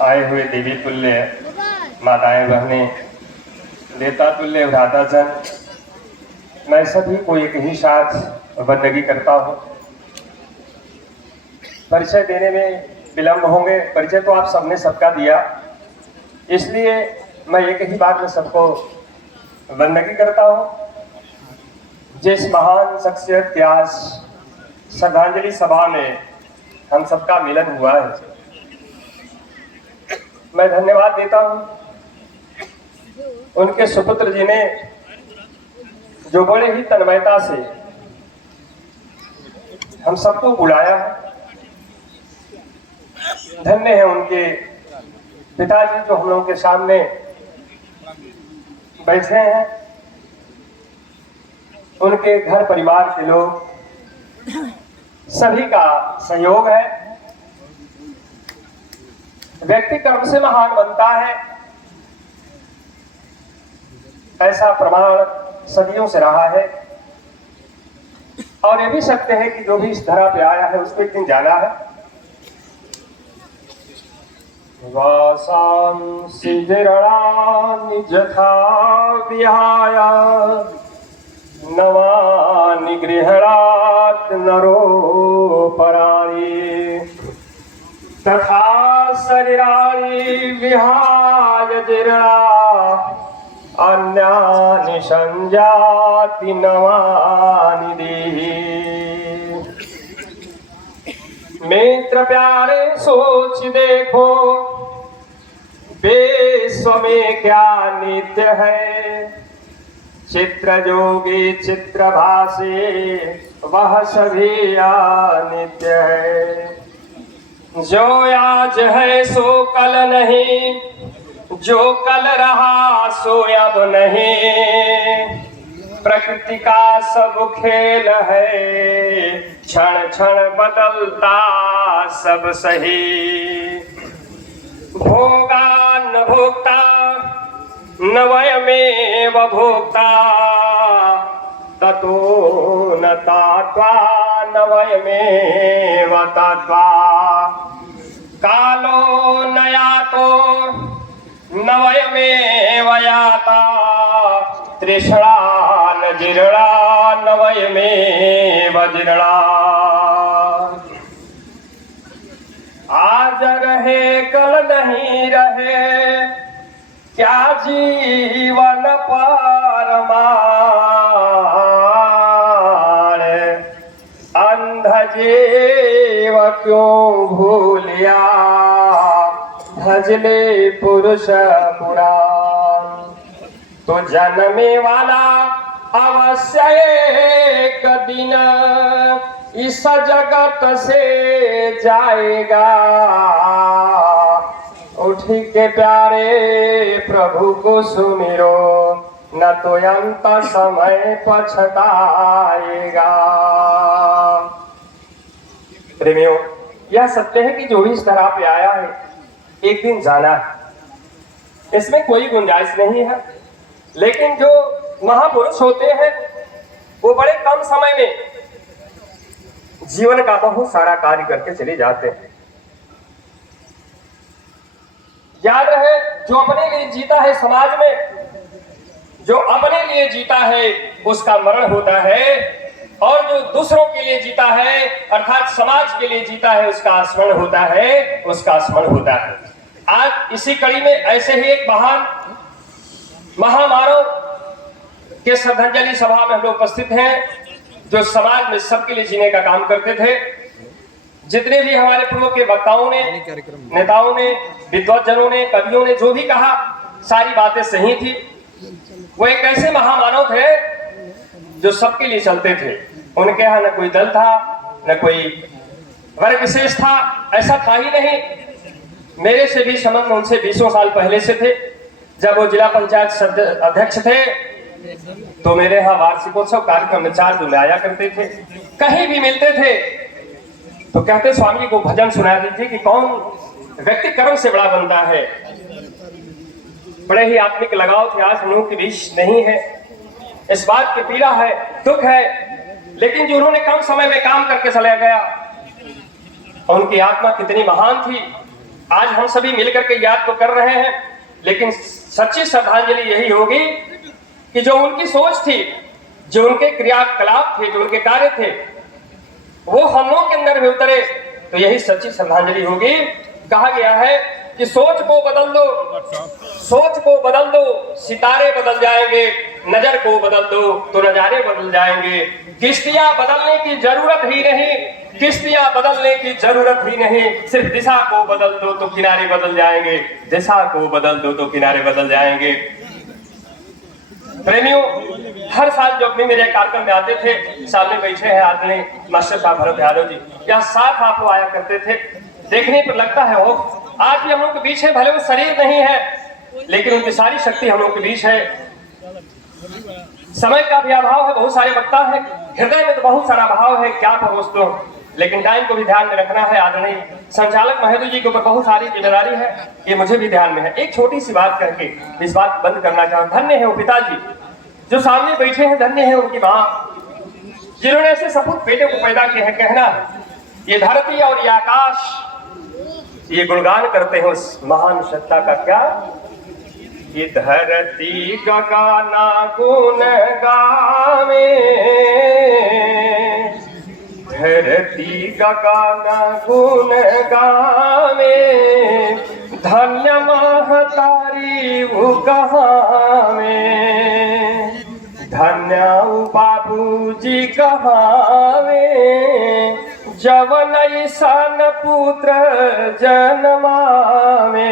आए हुए देवी तुल्य माताएं बहनें, देवता तुल्य भ्राताजन, मैं सभी को एक ही साथ बंदगी करता हूँ। परिचय देने में विलंब होंगे, परिचय तो आप सबने सबका दिया, इसलिए मैं एक ही बात में सबको बंदगी करता हूँ। जिस महान शख्सियत के आज श्रद्धांजलि सभा में हम सबका मिलन हुआ है, मैं धन्यवाद देता हूँ उनके सुपुत्र जी ने जो बड़े ही तन्मयता से हम सबको बुलाया है। धन्य है उनके पिताजी जो हम लोगों के सामने बैठे हैं, उनके घर परिवार के लोग सभी का सहयोग है। व्यक्ति कर्म से महान बनता है, ऐसा प्रमाण सदियों से रहा है और ये भी सत्य है कि जो भी इस धरा पे आया है उसको एक दिन जाना है। वासांसि विरणानि यथा विहाय नवानि गृह्णात् नरोपराणि तथा शरीराणि विहाय जीर्णा अन्यानि संजाति नवानि देहि। मित्र प्यारे सोच देखो, विश्व में क्या नित्य है। चित्र जोगी चित्र भाषे वह सभी अनित्य है। जो आज है सो कल नहीं, जो कल रहा सो अब नहीं। प्रकृति का सब खेल है, क्षण क्षण बदलता सब सही। भोगा न भोक्ता न वयमेव भोक्ता, ततो न तात्वा न वयमेव तात्वा। कालो न यातो न वयमेव याता, तृष्णा न जीर्णा न वयमेव जीर्णा। आज रहे कल नहीं रहे, क्या जीवन परमाण। अंध जीव क्यों भूलिया, भजले पुरुष पुराण। तो जन्मे वाला अवश्य एक दिन इस जगत से जाएगा। उठ के प्यारे प्रभु को सुमिरो, न तो अंत समय पछताएगा। प्रेमियों, यह सत्य है कि जो भी इस तरह पे आया है एक दिन जाना है, इसमें कोई गुंजाइश नहीं है। लेकिन जो महापुरुष होते हैं वो बड़े कम समय में जीवन का बहुत सारा कार्य करके चले जाते हैं। याद रहे, जो अपने लिए जीता है समाज में, जो अपने लिए जीता है उसका मरण होता है, और जो दूसरों के लिए जीता है अर्थात समाज के लिए जीता है उसका स्मरण होता है, उसका स्मरण होता है। आज इसी कड़ी में ऐसे ही एक महान महामानव के श्रद्धांजलि सभा में हम लोग उपस्थित हैं, जो समाज में सबके लिए जीने का काम करते थे। जितने भी हमारे पूर्व के वक्ताओं ने, नेताओं ने, विद्वज्जनों ने, कवियों ने जो भी कहा, सारी बातें सही थी। वो एक ऐसे महामानव थे जो सबके लिए चलते थे। उनके यहाँ न कोई दल था, न कोई वर्ग विशेष था, ऐसा था ही नहीं। मेरे से भी संबंध उनसे 20 साल पहले से थे। जब वो जिला पंचायत अध्यक्ष थे तो मेरे यहाँ वार्षिकोत्सव कार्यक्रम में 4 दिन आया करते थे। कहीं भी मिलते थे तो कहते स्वामी को भजन सुना दीजिए कि कौन व्यक्ति कर्म से बड़ा बनता है। बड़े ही आत्मिक लगाव थे। आज हम लोगों के बीच नहीं है, इस बात की पीड़ा है, दुख है। लेकिन जो उन्होंने कम समय में काम करके चला गया, उनकी आत्मा कितनी महान थी आज हम सभी मिलकर के याद तो कर रहे हैं, लेकिन सच्ची श्रद्धांजलि यही होगी कि जो उनकी सोच थी, जो उनके क्रियाकलाप थे, जो उनके कार्य थे, वो हम लोग के अंदर भी उतरे, तो यही सच्ची श्रद्धांजलि होगी। कहा गया है कि सोच को बदल दो, सोच को बदल दो, सितारे बदल जाएंगे, नजर को बदल दो तो नजारे बदल जाएंगे। किश्तियां बदलने की जरूरत ही नहीं, किश्तियां बदलने की जरूरत ही नहीं, सिर्फ दिशा को बदल दो तो किनारे बदल जाएंगे, दिशा को बदल दो तो किनारे बदल जाएंगे। प्रेमियों, हर साल जब भी मेरे कार्यक्रम में आते थे, सामने बैठे हैं आदरणीय मास्टर साहब भरत यादव जी, यहाँ साथ आप लोग आया करते थे। देखने पर लगता है वो आज भी हम लोग के बीच है, भले वो शरीर नहीं है, लेकिन उनकी सारी शक्ति हम लोग के बीच है। समय का भी अभाव है, बहुत सारे वक्ता है, हृदय में तो बहुत सारा भाव है, क्या परोस दो, लेकिन टाइम को भी ध्यान में रखना है। आदरणीय संचालक महोदय जी के ऊपर बहुत सारी जिम्मेदारी है, ये मुझे भी ध्यान में है। एक छोटी सी बात करके इस बात बंद करना चाहूँ। धन्य है वो पिताजी जो सामने बैठे हैं, धन्य है उनकी माँ जिन्होंने ऐसे सपूत बेटे को पैदा किए हैं। कहना ये धरती और ये आकाश ये गुणगान करते हैं उस महान सत्ता का। क्या ये धरती गगना गुण गावे, धरती गगना गुण गावे, धन्य महतारी वो कहावे, धन्य बाबूजी कहावे, जवन ईसान पुत्र जन्मावे।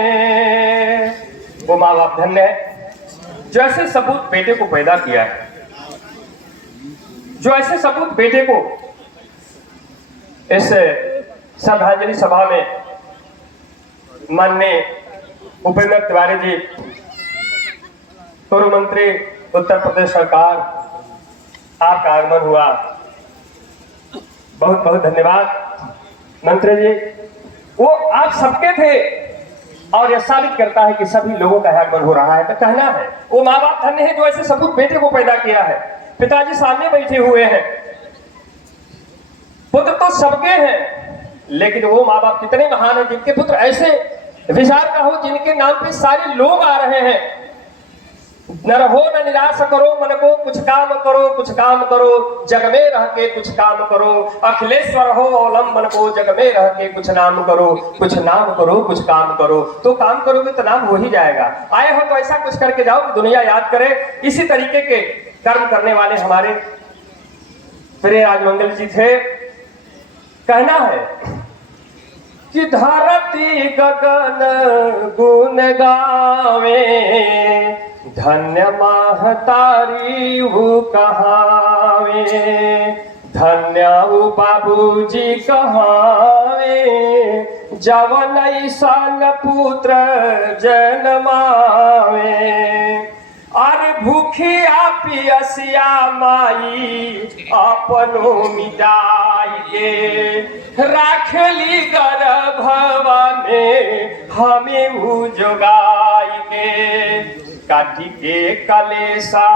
वो माँ बाप धन्य है जो ऐसे सपूत बेटे को पैदा किया है, जो ऐसे सपूत बेटे को इस श्रद्धांजलि सभा में माननीय उपेंद्र तिवारी जी, पूर्व मंत्री उत्तर प्रदेश सरकार, आपका आगमन हुआ, बहुत बहुत धन्यवाद मंत्री जी। वो आप सबके थे और यह साबित करता है कि सभी लोगों का आगमन हो रहा है। तो कहना है वो माँ बाप धन्य है जो ऐसे सपूत बेटे को पैदा किया है। पिताजी सामने बैठे हुए हैं, पुत्र तो सबके हैं, लेकिन वो माँ बाप कितने महान हैं जिनके पुत्र ऐसे विचार का हो, जिनके नाम पे सारे लोग आ रहे हैं। न रहो न निराश करो मन को, कुछ काम करो, कुछ काम करो, जग में रह के कुछ काम करो, अखिलेश्वर हो अवलंबन को, जग में रह के कुछ नाम करो, कुछ नाम करो, कुछ काम करो। तो काम करोगे तो नाम हो ही जाएगा। आए हो तो ऐसा कुछ करके जाओ कि दुनिया याद करे। इसी तरीके के कर्म करने वाले हमारे प्रिय राजमंगल जी थे। कहना है कि धरती गगन गुण गावे, धन्य महतारी वो कहावे, धन्य वो बाबूजी कहावे, जवन ईसान पुत्र जन्मावे। अरे भूखिया पियसिया माई अपनो मिटाइए, राखली गर्भवा में हमें जोगाई के, काठी के कलेसा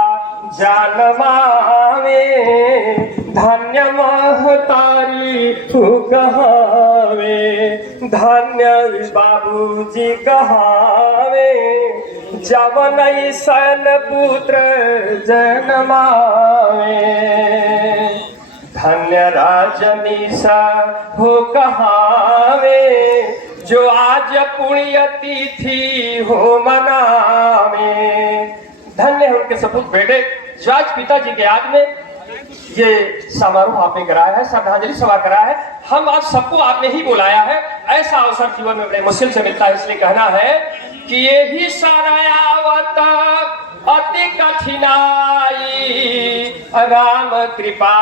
जानमावे, धन्य महतारी कहावे, धन्य बाबूजी कहावे, जवन ईसान पुत्र जन्मावे, धन्य राजनीसा हो कहावे, जो आज पुण्यतिथि हो मनावे। धन्य है उनके सपूत बेटे जो आज पिताजी के याद में ये समारोह आपने कराया है, श्रद्धांजलि सभा कराया है। हम आज सबको आपने ही बुलाया है। ऐसा अवसर जीवन में बड़े मुश्किल से मिलता है, इसलिए कहना है कि यही सरायावत अति कठिनाई, राम कृपा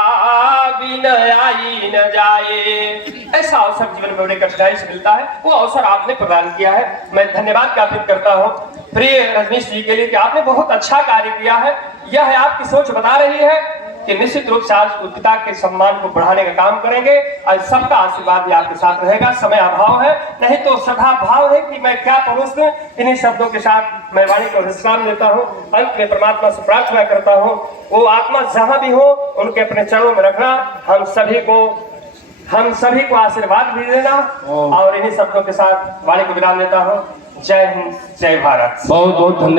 बिनयाई न जाए। ऐसा अवसर जीवन में बड़े कठिनाई से मिलता है, वो अवसर आपने प्रदान किया है। मैं धन्यवाद ज्ञापित करता हूँ प्रिय रजनीश जी के लिए कि आपने बहुत अच्छा कार्य किया है। यह आपकी सोच बता रही है कि निश्चित रूप से आज पिता के सम्मान को बढ़ाने का काम करेंगे और सबका आशीर्वाद भी आपके साथ रहेगा। समय अभाव है, नहीं तो सदा भाव है कि मैं क्या परोस दूं। इन्हीं शब्दों के साथ मैं वाणी को विश्राम देता हूं। अंत में परमात्मा से प्रार्थना करता हूं, वो आत्मा जहां भी हो उनके अपने चरणों में रखना। हम सभी को हम सभी को आशीर्वाद भी देना और इन्हीं शब्दों के साथ वाणी को विराम देता हूँ। जय हिंद, जय भारत। बहुत बहुत धन्यवाद।